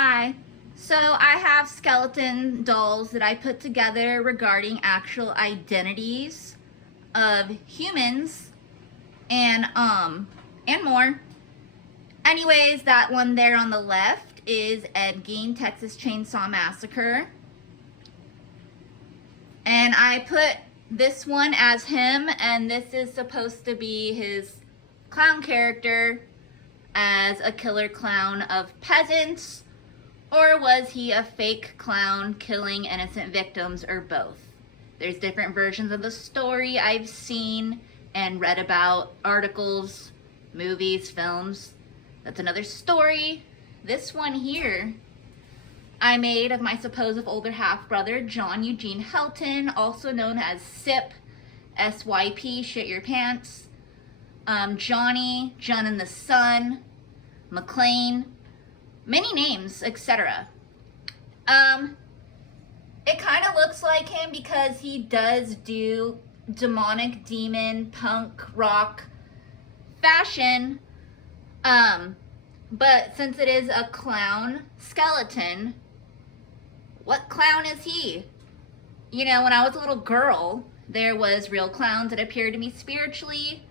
Hi. So I have skeleton dolls that I put together regarding actual identities of humans and more. Anyways, that one there on the left is Ed Gein, Texas Chainsaw Massacre. And I put this one as him, and this is supposed to be his clown character as a killer clown of peasants. Or was he a fake clown killing innocent victims, or both? There's different versions of the story I've seen and read about, articles, movies, films. That's another story. This one here I made of my supposed older half-brother, John Eugene Helton, also known as SIP, S-Y-P, shit your pants. Johnny, John and the Sun, McLean, many names, etc. It kind of looks like him because he does do demonic demon punk rock fashion. But since it is a clown skeleton, what clown is he? You know, when I was a little girl, there was real clowns that appeared to me spiritually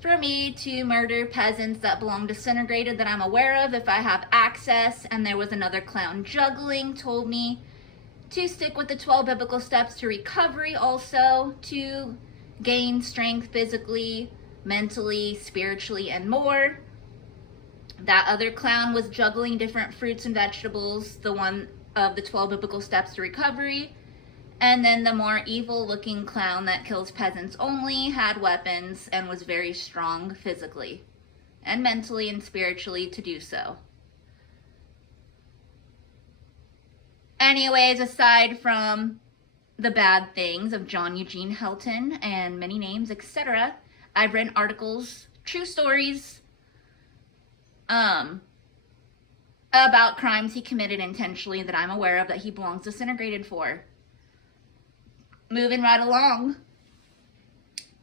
for me to murder peasants that belong disintegrated that I'm aware of if I have access. And there was another clown juggling, told me to stick with the 12 biblical steps to recovery, also to gain strength physically, mentally, spiritually, and more. That other clown was juggling different fruits and vegetables, the one of the 12 biblical steps to recovery. And then the more evil looking clown that kills peasants only had weapons and was very strong physically and mentally and spiritually to do so. Anyways, aside from the bad things of John Eugene Helton and many names, etc., I've written articles, true stories, about crimes he committed intentionally that I'm aware of that he belongs disintegrated for. Moving right along,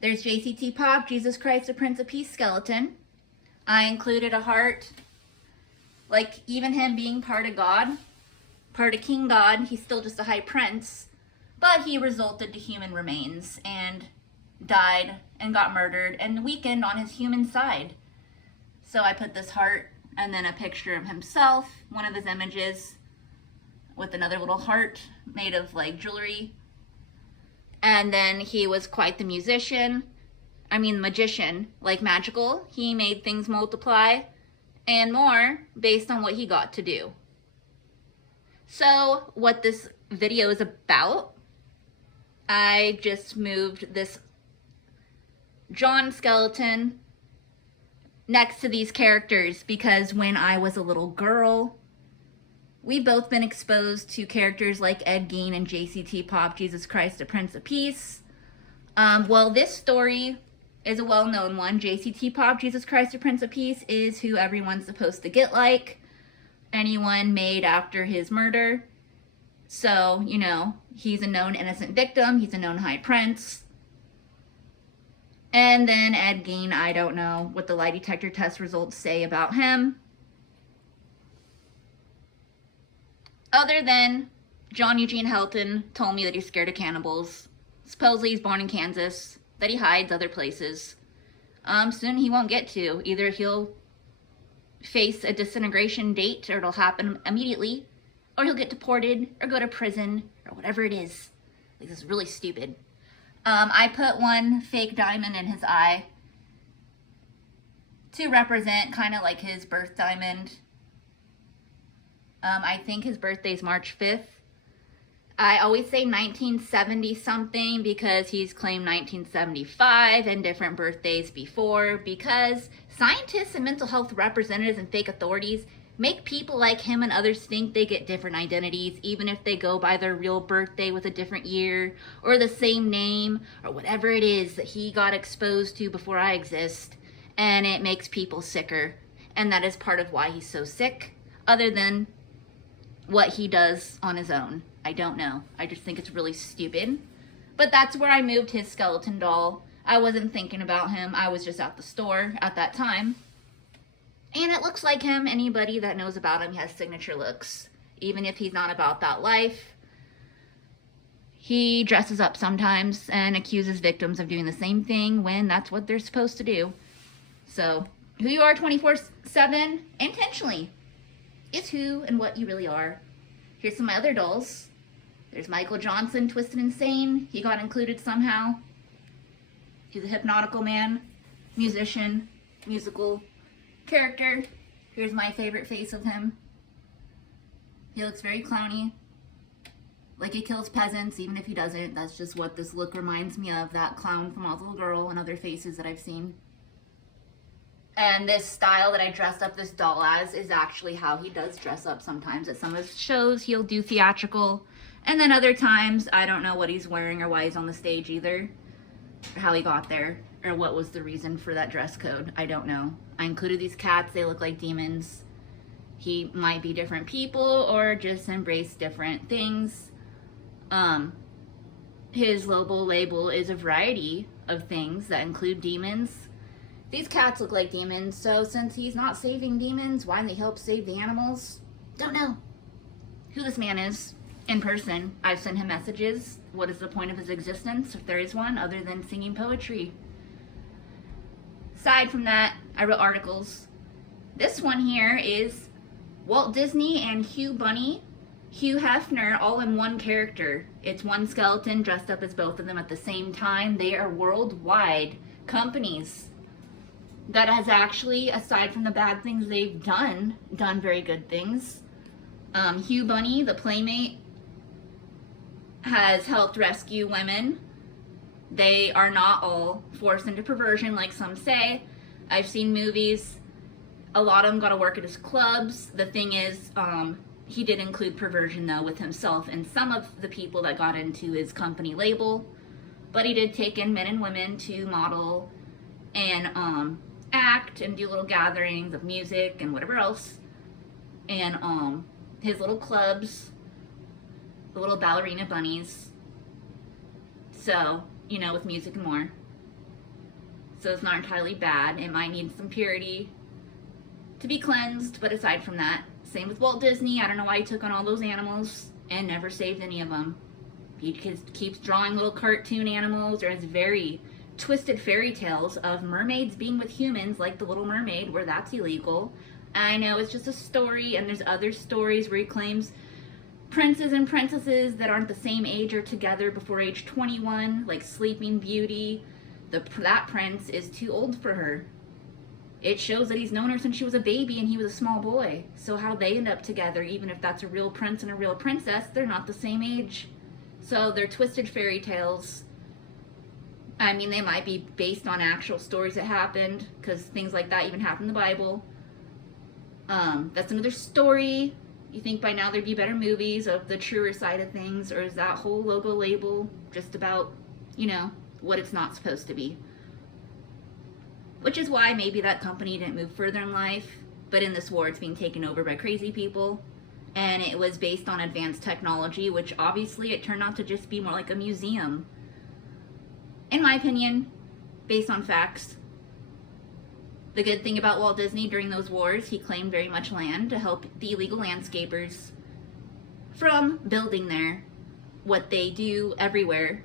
there's JCT Pop, Jesus Christ, the Prince of Peace skeleton. I included a heart, like even him being part of God, part of King God, he's still just a high prince, but he resulted to human remains and died and got murdered and weakened on his human side. So I put this heart and then a picture of himself, one of his images, with another little heart made of like jewelry. And then he was quite the magician, like magical. He made things multiply and more based on what he got to do. So what this video is about, I just moved this John skeleton next to these characters because when I was a little girl, we've both been exposed to characters like Ed Gein and JCT Pop, Jesus Christ, the Prince of Peace. Well, this story is a well-known one. JCT Pop, Jesus Christ, the Prince of Peace is who everyone's supposed to get like. Anyone made after his murder. So, you know, he's a known innocent victim. He's a known high prince. And then Ed Gein, I don't know what the lie detector test results say about him. Other than John Eugene Helton told me that he's scared of cannibals. Supposedly he's born in Kansas, that he hides other places. Soon he won't get to. Either he'll face a disintegration date, or it'll happen immediately, or he'll get deported, or go to prison, or whatever it is. Like, this is really stupid. I put one fake diamond in his eye to represent kind of like his birth diamond. I think his birthday's March 5th. I always say 1970 something because he's claimed 1975 and different birthdays before, because scientists and mental health representatives and fake authorities make people like him and others think they get different identities, even if they go by their real birthday with a different year or the same name or whatever it is that he got exposed to before I exist. And it makes people sicker. And that is part of why he's so sick, other than what he does on his own. I don't know. I just think it's really stupid. But that's where I moved his skeleton doll. I wasn't thinking about him. I was just at the store at that time. And it looks like him. Anybody that knows about him, he has signature looks. Even if he's not about that life, he dresses up sometimes and accuses victims of doing the same thing when that's what they're supposed to do. So, who you are 24/7 intentionally is who and what you really are. Here's some of my other dolls. There's Michael Johnson, Twisted Insane. He got included somehow. He's a hypnotical man, musician, musical character. Here's my favorite face of him. He looks very clowny, like he kills peasants, even if he doesn't. That's just what this look reminds me of, that clown from Oz Little Girl and other faces that I've seen. And this style that I dressed up this doll as is actually how he does dress up sometimes. At some of his shows, he'll do theatrical. And then other times, I don't know what he's wearing or why he's on the stage either. Or how he got there. Or what was the reason for that dress code. I don't know. I included these cats. They look like demons. He might be different people or just embrace different things. His logo label is a variety of things that include demons. These cats look like demons, so since he's not saving demons, why didn't he help save the animals? Don't know who this man is in person. I've sent him messages. What is the point of his existence, if there is one, other than singing poetry? Aside from that, I wrote articles. This one here is Walt Disney and Hugh Bunny, Hugh Hefner, all in one character. It's one skeleton dressed up as both of them at the same time. They are worldwide companies that has actually, aside from the bad things they've done very good things. Hugh Bunny, the Playmate, has helped rescue women. They are not all forced into perversion like some say. I've seen movies. A lot of them got to work at his clubs. The thing is, he did include perversion though with himself and some of the people that got into his company label. But he did take in men and women to model and act and do little gatherings of music and whatever else. And his little clubs, the little ballerina bunnies. So, you know, with music and more. So it's not entirely bad. It might need some purity to be cleansed, but aside from that, same with Walt Disney. I don't know why he took on all those animals and never saved any of them. He keeps drawing little cartoon animals or has very twisted fairy tales of mermaids being with humans, like the Little Mermaid, where that's illegal. I know it's just a story, and there's other stories where he claims princes and princesses that aren't the same age are together before age 21, like Sleeping Beauty. That prince is too old for her. It shows that he's known her since she was a baby and he was a small boy. So how they end up together, even if that's a real prince and a real princess, they're not the same age. So they're twisted fairy tales. I mean, they might be based on actual stories that happened, because things like that even happen in the Bible. That's another story. You think by now there'd be better movies of the truer side of things, or is that whole logo label just about, you know, what it's not supposed to be? Which is why maybe that company didn't move further in life, but in this war it's being taken over by crazy people. And it was based on advanced technology, which obviously it turned out to just be more like a museum. In my opinion, based on facts. The good thing about Walt Disney during those wars, he claimed very much land to help the illegal landscapers from building there. What they do everywhere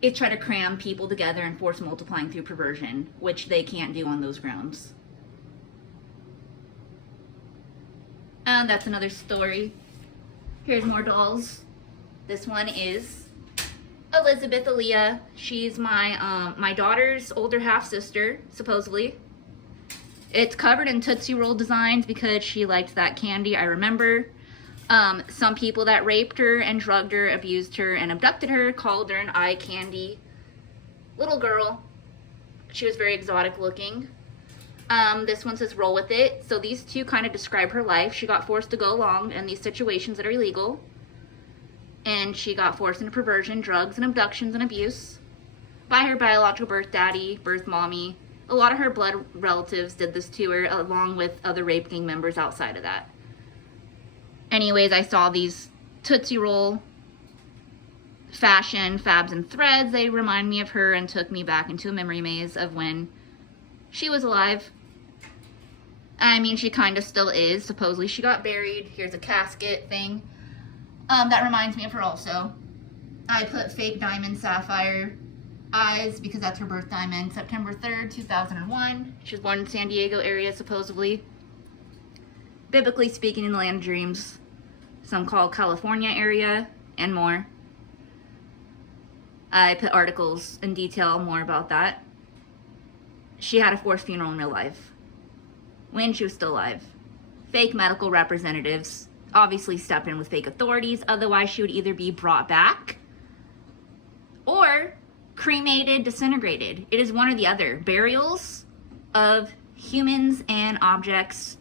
is try to cram people together and force multiplying through perversion, which they can't do on those grounds. And that's another story. Here's more dolls. This one is Elizabeth Aaliyah. She's my daughter's older half-sister, supposedly. It's covered in Tootsie Roll designs because she liked that candy, I remember. Some people that raped her and drugged her, abused her, and abducted her called her an eye candy little girl. She was very exotic looking. This one says roll with it. So these two kind of describe her life. She got forced to go along in these situations that are illegal. And she got forced into perversion, drugs, and abductions and abuse by her biological birth daddy, birth mommy. A lot of her blood relatives did this to her, along with other rape gang members outside of that. Anyways, I saw these Tootsie Roll fashion fabs and threads. They remind me of her and took me back into a memory maze of when she was alive. I mean, she kind of still is. Supposedly she got buried. Here's a casket thing. That reminds me of her also. I put fake diamond sapphire eyes because that's her birth diamond. September 3rd, 2001. She was born in San Diego area, supposedly. Biblically speaking, in the land of dreams. Some call California area and more. I put articles in detail more about that. She had a forced funeral in real life when she was still alive. Fake medical representatives obviously step in with fake authorities, otherwise she would either be brought back or cremated, disintegrated. It is one or the other. Burials of humans and objects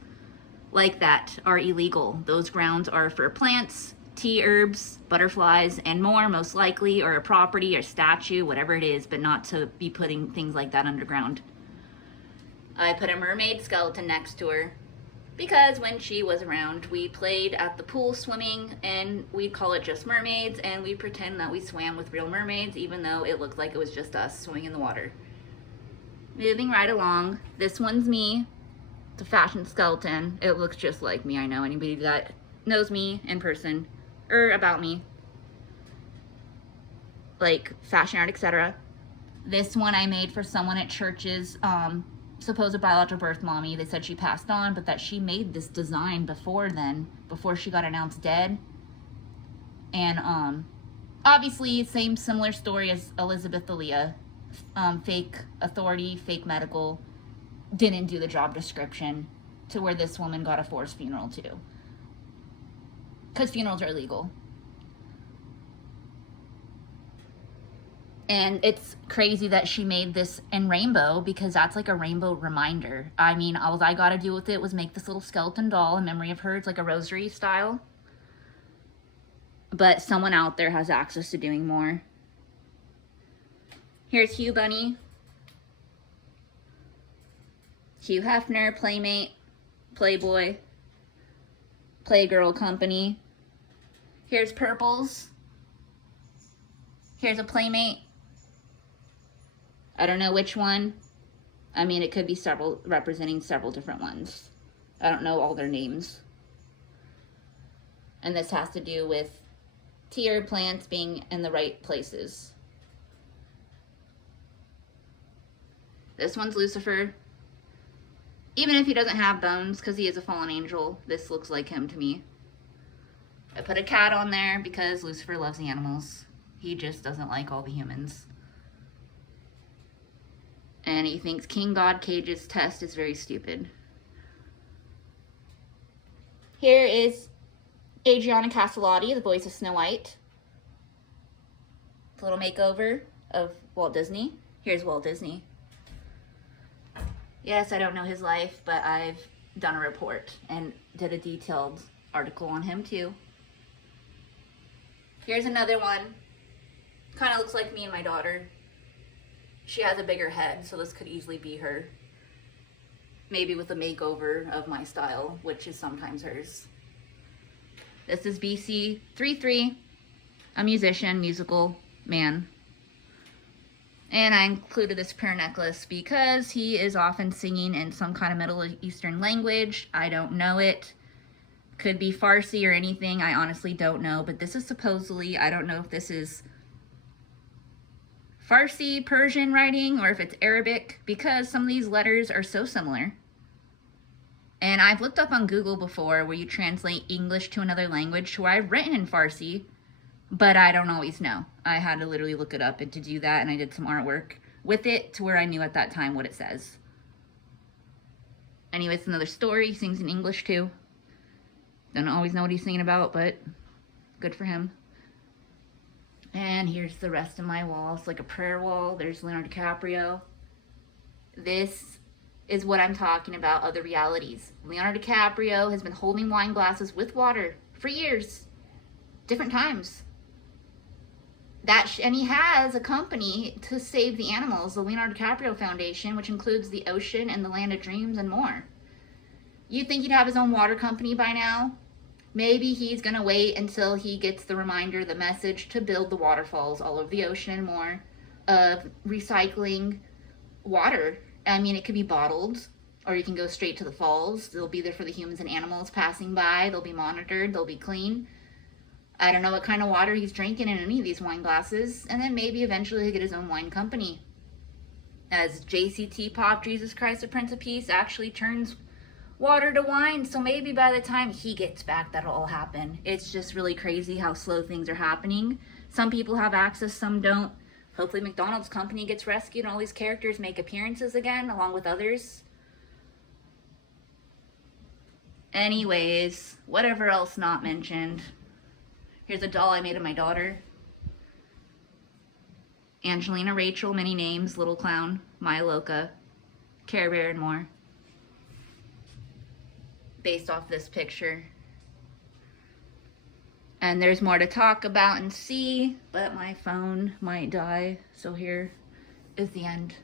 like that are illegal. Those grounds are for plants, tea herbs, butterflies, and more, most likely, or a property or statue, whatever it is, but not to be putting things like that underground. I put a mermaid skeleton next to her because when she was around, we played at the pool swimming, and we'd call it just mermaids, and we'd pretend that we swam with real mermaids, even though it looked like it was just us swimming in the water. Moving right along, this one's me. It's a fashion skeleton. It looks just like me. I know anybody that knows me in person, or about me, like fashion art, etc. This one I made for someone at church's supposed biological birth mommy. They said she passed on, but that she made this design before then, before she got announced dead. And obviously same similar story as Elizabeth BLa. Fake authority, fake medical, didn't do the job description to where this woman got a forced funeral too. Because funerals are illegal. And it's crazy that she made this in rainbow, because that's like a rainbow reminder. I mean, all I gotta do with it was make this little skeleton doll in memory of her. It's like a rosary style. But someone out there has access to doing more. Here's Hugh Bunny. Hugh Hefner, Playmate, Playboy, Playgirl Company. Here's Purples. Here's a Playmate. I don't know which one. I mean, it could be several, representing several different ones. I don't know all their names. And this has to do with tea herb plants being in the right places. This one's Lucifer. Even if he doesn't have bones, because he is a fallen angel, this looks like him to me. I put a cat on there because Lucifer loves the animals. He just doesn't like all the humans. And he thinks King God Cage's test is very stupid. Here is Adriana Castellotti, the voice of Snow White. A little makeover of Walt Disney. Here's Walt Disney. Yes, I don't know his life, but I've done a report and did a detailed article on him too. Here's another one. Kind of looks like me and my daughter. She has a bigger head, so this could easily be her. Maybe with a makeover of my style, which is sometimes hers. This is BC33, a musician, musical man. And I included this prayer necklace because he is often singing in some kind of Middle Eastern language. I don't know it. Could be Farsi or anything. I honestly don't know. But this is supposedly, I don't know if this is Farsi, Persian writing, or if it's Arabic, because some of these letters are so similar. And I've looked up on Google before where you translate English to another language to where I've written in Farsi, but I don't always know. I had to literally look it up and to do that, and I did some artwork with it to where I knew at that time what it says. Anyway, it's another story. He sings in English too. Don't always know what he's singing about, but good for him. And here's the rest of my wall. It's like a prayer wall. There's Leonardo DiCaprio. This is what I'm talking about, other realities. Leonardo DiCaprio has been holding wine glasses with water for years. Different times. And he has a company to save the animals, the Leonardo DiCaprio Foundation, which includes the ocean and the land of dreams and more. You'd think he'd have his own water company by now. Maybe he's going to wait until he gets the reminder, the message to build the waterfalls all over the ocean and more of recycling water. I mean, it could be bottled. Or you can go straight to the falls. They'll be there for the humans and animals passing by. They'll be monitored. They'll be clean. I don't know what kind of water he's drinking in any of these wine glasses. And then maybe eventually he'll get his own wine company. As JCT Pop, Jesus Christ, the Prince of Peace, actually turns water to wine. So maybe by the time he gets back, that'll all happen. It's just really crazy how slow things are happening. Some people have access, some don't. Hopefully McDonald's company gets rescued and all these characters make appearances again, along with others. Anyways, whatever else not mentioned. Here's a doll I made of my daughter. Angelina Rachel, many names, Little Clown, Maya Loca, Care Bear, and more. Based off this picture. And there's more to talk about and see, but my phone might die. So here is the end.